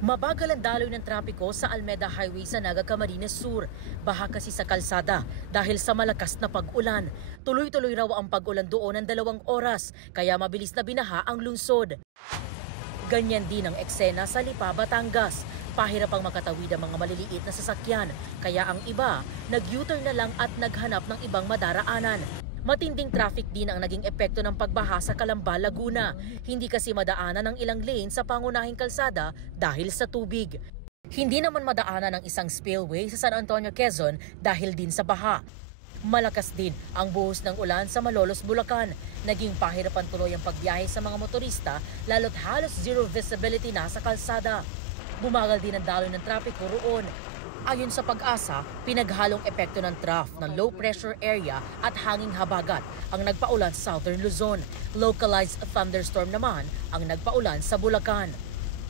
Mabagal ang daloy ng trapiko sa Almeda Highway sa Naga, Camarines Sur. Baha kasi sa kalsada dahil sa malakas na pag-ulan. Tuloy-tuloy raw ang pag-ulan doon ng 2 oras, kaya mabilis na binaha ang lungsod. Ganyan din ang eksena sa Lipa, Batangas. Pahirap ang makatawid ang mga maliliit na sasakyan, kaya ang iba nag-U-turn na lang at naghanap ng ibang madaraanan. Matinding traffic din ang naging epekto ng pagbaha sa Calamba, Laguna. Hindi kasi madaanan ng ilang lane sa pangunahing kalsada dahil sa tubig. Hindi naman madaanan ng isang spillway sa San Antonio, Quezon dahil din sa baha. Malakas din ang buhos ng ulan sa Malolos, Bulacan. Naging pahirapan tuloy ang pagbiyahe sa mga motorista lalo't halos zero visibility na sa kalsada. Bumagal din ang daloy ng trapiko roon. Ayon sa Pag-asa, pinaghalong epekto ng trough ng low pressure area at hanging habagat ang nagpaulan sa Southern Luzon. Localized thunderstorm naman ang nagpaulan sa Bulacan.